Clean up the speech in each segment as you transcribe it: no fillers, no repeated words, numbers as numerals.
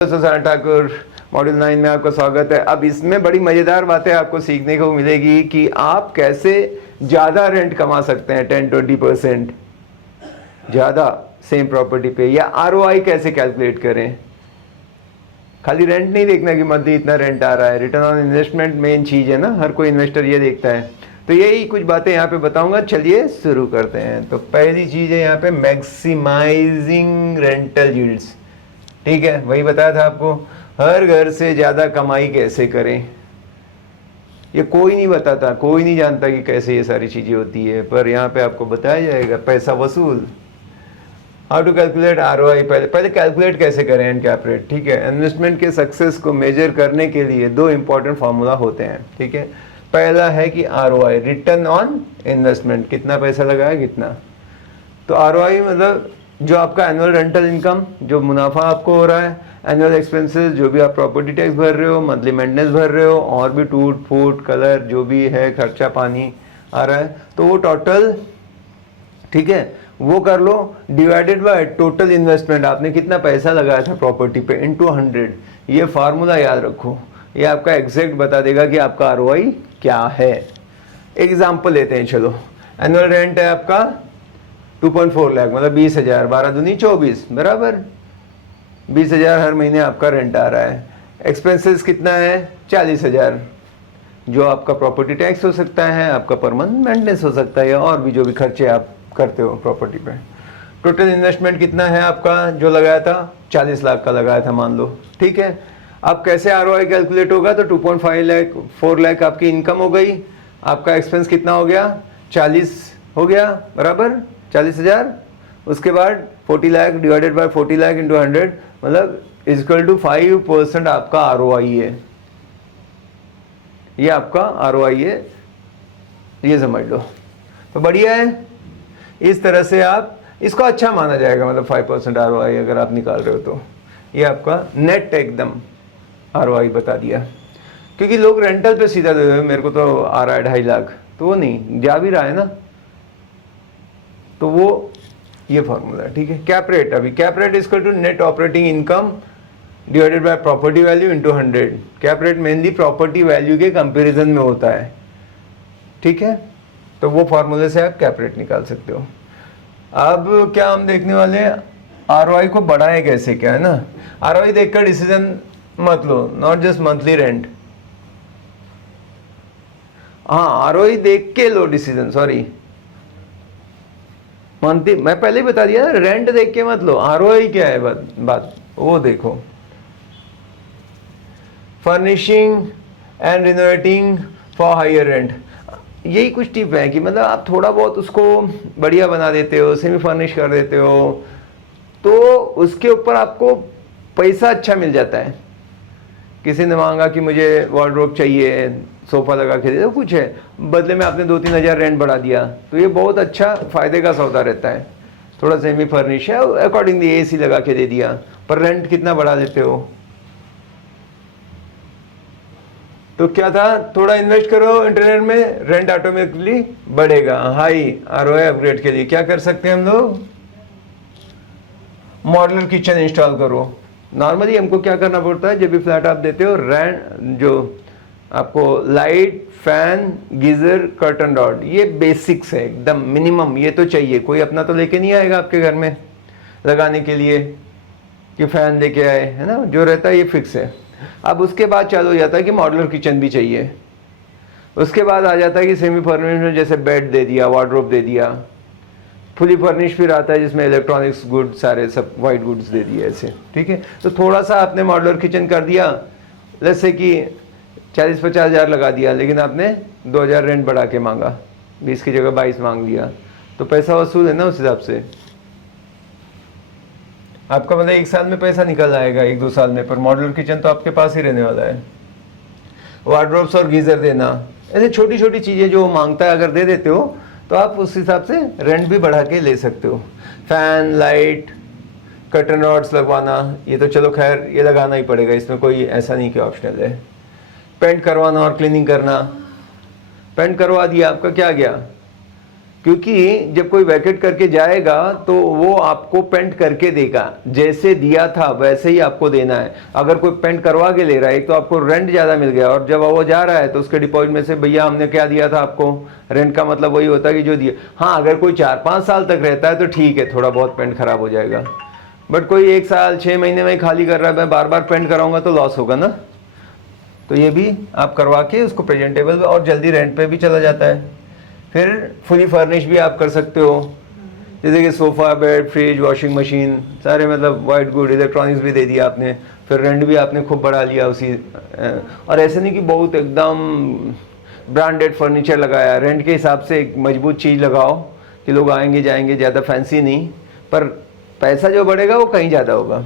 Sushant Thakur module 9 में आपका स्वागत है। अब इसमें बड़ी मज़ेदार बातें आपको सीखने को मिलेगी कि आप कैसे ज़्यादा रेंट कमा सकते हैं, 10-20% ज़्यादा सेम प्रॉपर्टी पे, या आरओआई कैसे कैलकुलेट करें। खाली रेंट नहीं देखना कि मंथली इतना रेंट आ रहा है, रिटर्न ऑन इन्वेस्टमेंट मेन चीज़ है ना, हर कोई इन्वेस्टर ये देखता है। तो यही कुछ बातें यहाँ पे बताऊंगा। चलिए शुरू करते हैं। तो पहली चीज़ है यहाँ पे मैक्सिमाइजिंग रेंटल यील्ड्स। ठीक है, वही बताया था आपको, हर घर से ज़्यादा कमाई कैसे करें। ये कोई नहीं बताता, कोई नहीं जानता कि कैसे ये सारी चीज़ें होती है, पर यहाँ पे आपको बताया जाएगा। पैसा वसूल, हाउ टू कैलकुलेट आरओआई। पहले कैलकुलेट कैसे करें एंड कैप रेट। ठीक है, इन्वेस्टमेंट के सक्सेस को मेजर करने के लिए दो इंपॉर्टेंट फार्मूला होते हैं। ठीक है, पहला है कि आरओआई, रिटर्न ऑन इन्वेस्टमेंट, कितना पैसा लगाया कितना। तो आरओआई मतलब जो आपका एनुअल रेंटल इनकम, जो मुनाफा आपको हो रहा है, एनुअल एक्सपेंसेस, जो भी आप प्रॉपर्टी टैक्स भर रहे हो, मंथली मेंटेनेंस भर रहे हो, और भी टूट फूट कलर जो भी है खर्चा पानी आ रहा है, तो वो टोटल, ठीक है, वो कर लो डिवाइडेड बाय टोटल इन्वेस्टमेंट, आपने कितना पैसा लगाया था प्रॉपर्टी पे, इनटू 100। ये फार्मूला याद रखो, ये आपका एग्जैक्ट बता देगा कि आपका आरओआई क्या है। एग्जाम्पल लेते हैं, चलो। एनुअल रेंट है आपका 2.4 लाख, मतलब 20,000, 12 दूनी 24, बराबर 20,000 हर महीने आपका रेंट आ रहा है। एक्सपेंसेस कितना है, 40,000, जो आपका प्रॉपर्टी टैक्स हो सकता है, आपका पर मंथ मेंटेनेंस हो सकता है, और भी जो भी खर्चे आप करते हो प्रॉपर्टी पे। टोटल इन्वेस्टमेंट कितना है आपका, जो लगाया था 40 लाख का लगाया था मान लो। ठीक है, अब कैसे आरओआई कैलकुलेट होगा, तो 2.5 लाख, 4 लाख आपकी इनकम हो गई, आपका एक्सपेंस कितना हो गया, 40 हो गया, बराबर 40,000। उसके बाद 40 lakh divided by 40 lakh into 100, मतलब इक्वल टू 5% आपका आरओआई है। ये आपका आरओआई है, ये समझ लो। तो बढ़िया है, इस तरह से आप इसको अच्छा माना जाएगा, मतलब 5% आरओआई अगर आप निकाल रहे हो तो। ये आपका नेट एकदम आरओआई बता दिया, क्योंकि लोग रेंटल पे सीधा दे रहे, मेरे को तो आ रहा है 2.5 लाख, तो वो नहीं जा भी रहा है ना, तो वो ये फॉर्मूला है। ठीक है, कैप रेट, अभी cap rate equal to net operating income divided by property value into 100। Cap rate mainly property value के कंपैरिजन में होता है। ठीक है, तो वो फॉर्मूले से आप कैप रेट निकाल सकते हो। अब क्या हम देखने वाले हैं, आरओआई को बढ़ाएं कैसे, क्या है ना। आरओआई देखकर डिसीजन मत लो, नॉट जस्ट मंथली रेंट। हाँ, आरओआई देख के लो डिसीजन, सॉरी, मंथली मैं पहले ही बता दिया, रेंट देख के मत लो। आरओआई क्या है बात वो देखो। Furnishing and renovating for hire rent, यही कुछ टिप है कि मतलब आप थोड़ा बहुत उसको बढ़िया बना देते हो, सेमी फर्निश कर देते हो, तो उसके ऊपर आपको पैसा अच्छा मिल जाता है। किसी ने मांगा कि मुझे वार्डरोब चाहिए, सोफा लगा के दे दो, कुछ है, बदले में आपने 2-3 हज़ार रेंट बढ़ा दिया, तो ये बहुत अच्छा फायदे का सौदा रहता है। थोड़ा सेमी फर्निश है, अकॉर्डिंगली एसी लगा के दे दिया, पर रेंट कितना बढ़ा देते हो। तो क्या था, थोड़ा इन्वेस्ट करो इंटरनेट में, रेंट ऑटोमेटिकली बढ़ेगा। हाई आरओआई अपग्रेड के लिए क्या कर सकते हैं हम लोग, मॉड्यूलर किचन इंस्टॉल करो। नॉर्मली हमको क्या करना पड़ता है, जब भी फ्लैट आप देते हो, रेंट जो आपको light, fan, geyser, curtain rod, ये बेसिक्स है एकदम मिनिमम, ये तो चाहिए। कोई अपना तो लेके नहीं आएगा आपके घर में लगाने के लिए कि फैन लेके आए, है ना, जो रहता है ये फिक्स है। अब उसके बाद चालू हो जाता है कि मॉड्यूलर किचन भी चाहिए। उसके बाद आ जाता है कि सेमी फर्निश में जैसे बेड दे दिया, वार्डरोब दे दिया। फुली फर्निश फिर आता है जिसमें इलेक्ट्रॉनिक्स गुड सारे सब वाइट गुड्स दे दिए ऐसे। ठीक है, तो थोड़ा सा आपने मॉड्यूलर किचन कर दिया, जैसे कि 40-50 हज़ार लगा दिया, लेकिन आपने 2,000 रेंट बढ़ा के मांगा, 20 की जगह 22 मांग लिया, तो पैसा वसूल है ना उस हिसाब से। आपका मतलब 1 साल में पैसा निकल आएगा, 1-2 साल में, पर मॉड्यूलर किचन तो आपके पास ही रहने वाला है। वार्डरोब्स और गीजर देना, ऐसे छोटी छोटी चीज़ें जो मांगता है अगर दे देते हो, तो आप उस हिसाब से रेंट भी बढ़ा के ले सकते हो। फैन, लाइट, कर्टन रॉड्स लगवाना, ये तो चलो खैर ये लगाना ही पड़ेगा, इसमें कोई ऐसा नहीं कि ऑप्शनल है। पेंट करवाना और क्लीनिंग करना, पेंट करवा दिया, आपका क्या गया, क्योंकि जब कोई वैकेट करके जाएगा तो वो आपको पेंट करके देगा, जैसे दिया था वैसे ही आपको देना है। अगर कोई पेंट करवा के ले रहा है, एक तो आपको रेंट ज़्यादा मिल गया, और जब वो जा रहा है तो उसके डिपॉजिट में से भैया हमने क्या दिया था आपको, रेंट का मतलब वही होता है कि जो दिया। हाँ, अगर कोई 4-5 साल तक रहता है तो ठीक है, थोड़ा बहुत पेंट खराब हो जाएगा, बट कोई 1 साल 6 महीने में खाली कर रहा है, मैं बार बार पेंट कराऊंगा तो लॉस होगा ना। तो ये भी आप करवा के उसको प्रेजेंटेबल, और जल्दी रेंट पे भी चला जाता है। फिर फुली फर्निश भी आप कर सकते हो, जैसे कि sofa, bed, fridge, washing machine, सारे मतलब वाइट गुड, इलेक्ट्रॉनिक्स भी दे दिया आपने, फिर रेंट भी आपने खूब बढ़ा लिया उसी। और ऐसे नहीं कि बहुत एकदम ब्रांडेड फर्नीचर लगाया, रेंट के हिसाब से एक मजबूत चीज़ लगाओ कि लोग आएंगे जाएंगे, ज़्यादा फैंसी नहीं, पर पैसा जो बढ़ेगा वो कहीं ज़्यादा होगा।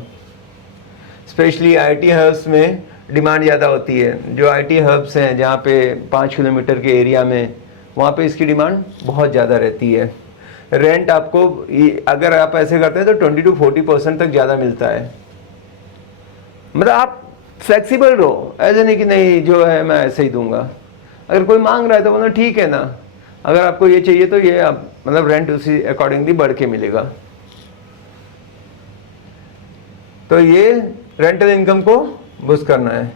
स्पेशली IT हब्स में डिमांड ज़्यादा होती है। जो IT हब्स हैं जहाँ पे 5 किलोमीटर के एरिया में, वहाँ पे इसकी डिमांड बहुत ज़्यादा रहती है। रेंट आपको अगर आप ऐसे करते हैं तो 20-40% तक ज़्यादा मिलता है। मतलब आप फ्लेक्सिबल रहो, ऐसे नहीं कि नहीं जो है मैं ऐसे ही दूंगा। अगर कोई मांग रहा है तो मतलब ठीक है ना, अगर आपको ये चाहिए तो ये आप मतलब रेंट उसी अकॉर्डिंगली बढ़ के मिलेगा। तो ये रेंटल इनकम को बूस्ट करना है।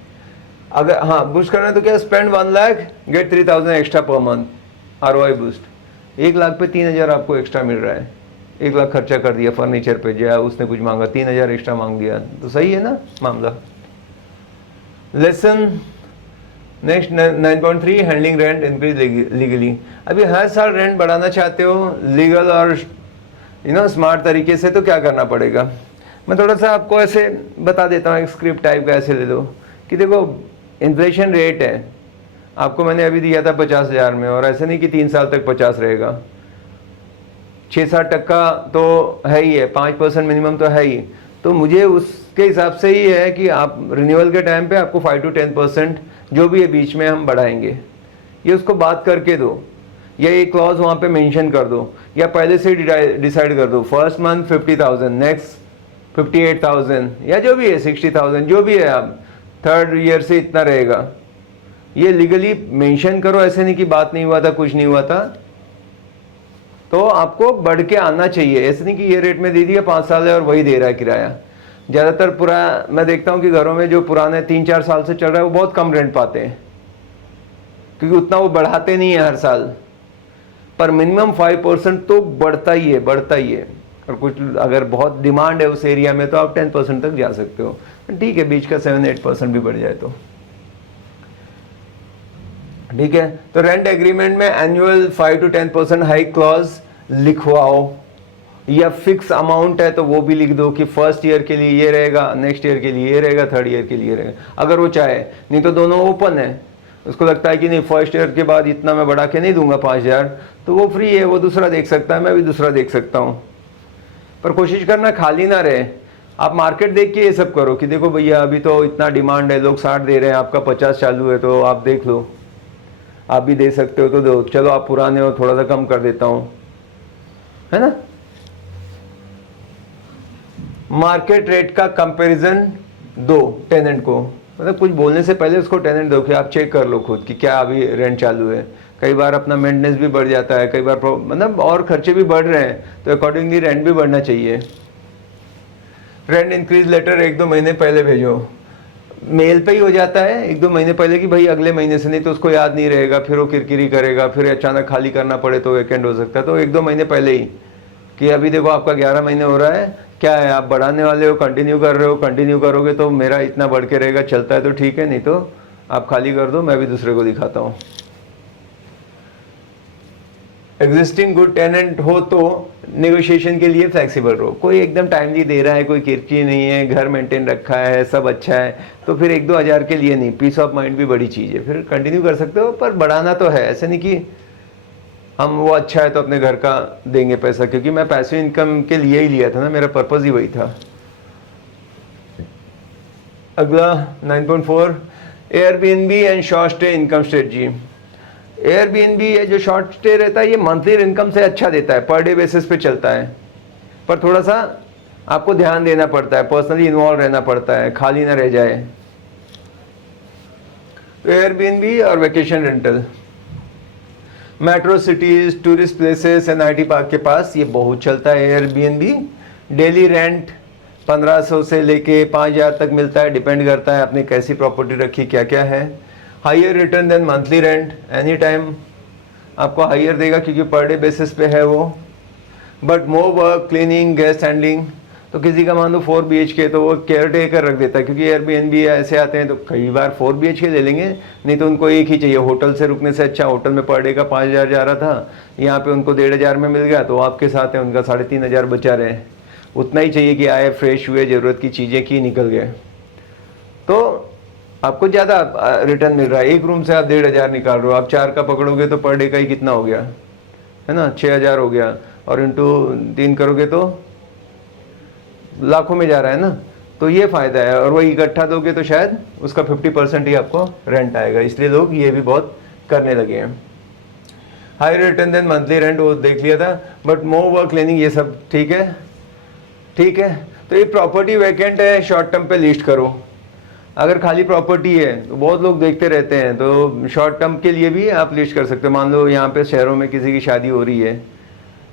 अगर हाँ बूस्ट करना है तो क्या, spend 1 lakh get 3000 extra per month, ROI boost. 1 lakh पे 3000 आपको एक्स्ट्रा मिल रहा है। 1 लाख खर्चा कर दिया फर्नीचर पे, जो उसने कुछ मांगा, 3000 एक्स्ट्रा मांग दिया, तो सही है ना मामला। Lesson next 9.3, handling rent increase legally. अभी हर साल रेंट बढ़ाना चाहते हो लीगल और स्मार्ट तरीके से, तो क्या करना पड़ेगा। मैं थोड़ा सा आपको ऐसे बता देता हूँ, एक स्क्रिप्ट टाइप का ऐसे ले लो कि देखो इन्फ्लेशन रेट है, आपको मैंने अभी दिया था 50,000 में, और ऐसे नहीं कि 3 साल तक 50 रहेगा, 6-7% तो है ही है, 5% मिनिमम तो है ही। तो मुझे उसके हिसाब से ही है कि आप रिन्यूअल के टाइम पे आपको 5-10% जो भी है बीच में हम बढ़ाएंगे, ये उसको बात करके दो, या ये क्लॉज वहाँ पे मेंशन कर दो, या पहले से डिसाइड कर दो, फर्स्ट मंथ 50,000, नेक्स्ट 58,000, या जो भी है 60,000, जो भी है, आप थर्ड ईयर से इतना रहेगा, ये लीगली मेंशन करो। ऐसे नहीं कि बात नहीं हुआ था, कुछ नहीं हुआ था, तो आपको बढ़ के आना चाहिए। ऐसे नहीं कि ये रेट में दे दिया 5 साल है और वही दे रहा है किराया। ज़्यादातर मैं देखता हूँ कि घरों में जो पुराने 3-4 साल से चल रहा है वो बहुत कम रेंट पाते हैं, क्योंकि उतना वो बढ़ाते नहीं है हर साल, पर मिनिमम 5% तो बढ़ता ही है, बढ़ता ही है। और कुछ अगर बहुत डिमांड है उस एरिया में तो आप 10% तक जा सकते हो, ठीक है, बीच का 7-8% भी बढ़ जाए तो ठीक है। तो रेंट एग्रीमेंट में एनुअल 5-10% हाइक क्लॉज लिखवाओ, या फिक्स अमाउंट है तो वो भी लिख दो कि फर्स्ट ईयर के लिए ये रहेगा, नेक्स्ट ईयर के लिए ये रहेगा, थर्ड ईयर के लिए रहेगा, अगर वो चाहे। नहीं तो दोनों ओपन है, उसको लगता है कि नहीं फर्स्ट ईयर के बाद इतना मैं बढ़ा के नहीं दूंगा 5,000, तो वो फ्री है, वो दूसरा देख सकता है, मैं भी दूसरा देख सकता हूँ। पर कोशिश करना खाली ना रहे, आप मार्केट देख के ये सब करो कि देखो भैया अभी तो इतना डिमांड है, लोग 60 दे रहे हैं, आपका 50 चालू है, तो आप देख लो, आप भी दे सकते हो तो दो, चलो आप पुराने हो थोड़ा सा कम कर देता हूँ, है ना। मार्केट रेट का कंपैरिजन दो टेनेंट को, मतलब कुछ बोलने से पहले उसको टेनेंट दो कि आप चेक कर लो खुद कि क्या अभी रेंट चालू है। कई बार अपना मेंटेनेंस भी बढ़ जाता है, कई बार मतलब और खर्चे भी बढ़ रहे हैं, तो अकॉर्डिंगली रेंट भी बढ़ना चाहिए। रेंट इंक्रीज लेटर 1-2 महीने पहले भेजो, मेल पे ही हो जाता है 1-2 महीने पहले कि भाई अगले महीने से, नहीं तो उसको याद नहीं रहेगा, फिर वो किरकिरी करेगा, फिर अचानक खाली करना पड़े तो वैकेंट हो सकता है। तो 1-2 महीने पहले ही कि अभी देखो आपका 11 महीने हो रहा है, क्या है आप बढ़ाने वाले हो, कंटिन्यू कर रहे हो, कंटिन्यू करोगे तो मेरा इतना बढ़ के रहेगा, चलता है तो ठीक है, नहीं तो आप खाली कर दो, मैं भी दूसरे को दिखाता हूँ। एग्जिस्टिंग गुड टेनेंट हो तो नेगोशिएशन के लिए फ्लेक्सिबल रहो, कोई एकदम टाइमली दे रहा है, कोई किरकिरी नहीं है, घर मेंटेन रखा है, सब अच्छा है, तो फिर 1-2 हज़ार के लिए नहीं, पीस ऑफ माइंड भी बड़ी चीज़ है, फिर कंटिन्यू कर सकते हो, पर बढ़ाना तो है। ऐसे नहीं कि हम वो अच्छा है तो अपने घर का देंगे पैसा, क्योंकि मैं पैसिव इनकम के लिए ही लिया था ना, मेरा पर्पज़ ही वही था। अगला 9.4, Airbnb and short stay income strategy. Airbnb ये जो शॉर्ट स्टे रहता है ये मंथली इनकम से अच्छा देता है, पर डे बेसिस पे चलता है, पर थोड़ा सा आपको ध्यान देना पड़ता है, पर्सनली इन्वॉल्व रहना पड़ता है, खाली ना रह जाए। तो एयरबीएनबी और vacation rental, metro cities, tourist places, NIT park के पास ये बहुत चलता है एयरबीएनबी। डेली रेंट 1500 से लेके 5000 तक मिलता है, डिपेंड करता है आपने कैसी प्रॉपर्टी रखी, क्या क्या है। Higher return than monthly rent, any time आपको हायर देगा क्योंकि पर डे बेसिस पे है वो। But more work, cleaning, guest handling. तो किसी का मान लो 4 BHK तो वो केयर टेकर रख देता है, क्योंकि एयरबीएनबी ऐसे आते हैं तो कई बार 4 BHK ले लेंगे, नहीं तो उनको एक ही चाहिए। होटल से रुकने से अच्छा, होटल में पर डे का 5000 जा रहा था, यहाँ पे उनको 1500 में मिल गया, तो आपके साथ है उनका 3500 बचा रहे। उतना ही चाहिए कि आए, फ्रेश हुए, ज़रूरत की चीज़ें की, निकल गए, तो आपको ज़्यादा रिटर्न मिल रहा है। एक रूम से आप 1500 निकाल रहे हो, आप 4 का पकड़ोगे तो पर डे का ही कितना हो गया, है ना, 6000 हो गया, और इंटू 3 करोगे तो लाखों में जा रहा है ना। तो ये फ़ायदा है, और वही इकट्ठा दोगे तो शायद उसका 50% ही आपको रेंट आएगा, इसलिए लोग ये भी बहुत करने लगे हैं। High return than monthly rent वो देख लिया था, बट मोर वर्क क्लीनिंग ये सब ठीक है, ठीक है। तो ये प्रॉपर्टी वैकेंट है, शॉर्ट टर्म पे लिस्ट करो। अगर खाली प्रॉपर्टी है तो बहुत लोग देखते रहते हैं, तो शॉर्ट टर्म के लिए भी आप लिस्ट कर सकते हो। मान लो यहाँ पे शहरों में किसी की शादी हो रही है,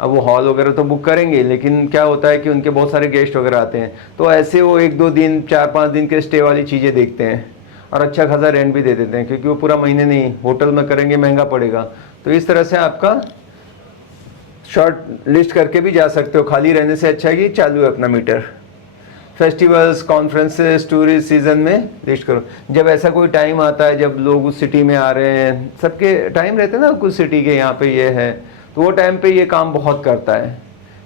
अब वो हॉल वगैरह तो बुक करेंगे, लेकिन क्या होता है कि उनके बहुत सारे गेस्ट वगैरह आते हैं, तो ऐसे वो 1-2 दिन, 4-5 दिन के स्टे वाली चीज़ें देखते हैं, और अच्छा खासा रेंट भी दे देते हैं, क्योंकि वो पूरा महीने नहीं, होटल में करेंगे महंगा पड़ेगा। तो इस तरह से आपका शॉर्ट लिस्ट करके भी जा सकते हो, खाली रहने से अच्छा है कि चालू है अपना meter. Festivals, conferences, tourist season में लिस्ट करो। जब ऐसा कोई टाइम आता है जब लोग उस सिटी में आ रहे हैं, सबके टाइम रहते हैं ना, कुछ सिटी के यहाँ पे ये है, तो वो टाइम पे ये काम बहुत करता है,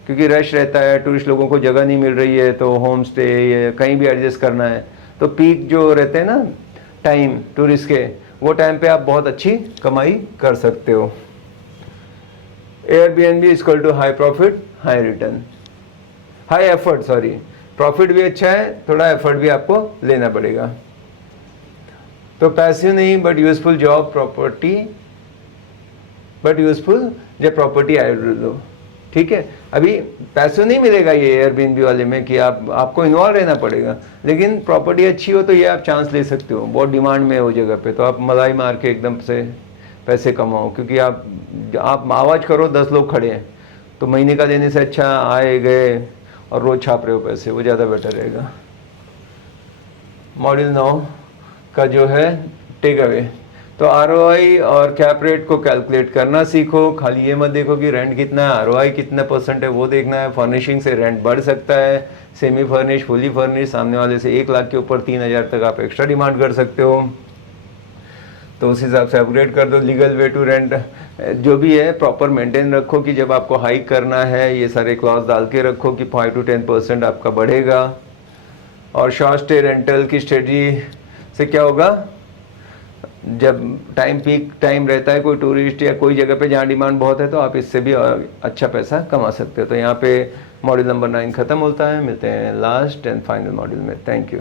क्योंकि रश रहता है, टूरिस्ट लोगों को जगह नहीं मिल रही है, तो होम स्टे या कहीं भी एडजस्ट करना है, तो पीक जो रहते हैं ना टाइम टूरिस्ट के, वो टाइम पे आप बहुत अच्छी कमाई कर सकते हो। Airbnb is equal to high profit, high return, high effort, sorry, profit भी अच्छा है, थोड़ा एफर्ट भी आपको लेना पड़ेगा। तो पैसिव नहीं but useful job property, but useful जब प्रॉपर्टी आई लो, ठीक है। अभी पैसों नहीं मिलेगा ये एयरबीएनबी वाले में कि आपको इन्वॉल्व रहना पड़ेगा, लेकिन प्रॉपर्टी अच्छी हो तो ये आप चांस ले सकते हो, बहुत डिमांड में हो जगह पे, तो आप मलाई मार के एकदम से पैसे कमाओ, क्योंकि आप आवाज़ करो 10 लोग खड़े हैं, तो महीने का देने से अच्छा आए गए और रोज़ छाप रहे हो पैसे, वो ज़्यादा बेटर रहेगा। मॉड्यूल 9 का जो है टेक अवे, तो आरओआई और कैप रेट को कैलकुलेट करना सीखो। खाली ये मत देखो कि रेंट कितना है, आरओआई कितना % है, वो देखना है। फर्निशिंग से रेंट बढ़ सकता है, सेमी फर्निश, फुली फर्निश, सामने वाले से 1 लाख के ऊपर 3000 तक आप एक्स्ट्रा डिमांड कर सकते हो, तो उस हिसाब से अपग्रेड कर दो। लीगल वे टू रेंट जो भी है प्रॉपर मेंटेन रखो, कि जब आपको हाइक करना है ये सारे क्लॉज डाल के रखो कि 5 to 10% आपका बढ़ेगा। और शॉर्ट स्टे रेंटल की स्ट्रेटजी से क्या होगा, जब टाइम पीक टाइम रहता है कोई टूरिस्ट या कोई जगह पे जहाँ डिमांड बहुत है, तो आप इससे भी अच्छा पैसा कमा सकते हो। तो यहाँ पे मॉड्यूल नंबर 9 खत्म होता है, मिलते हैं लास्ट एंड फाइनल मॉड्यूल में। Thank you.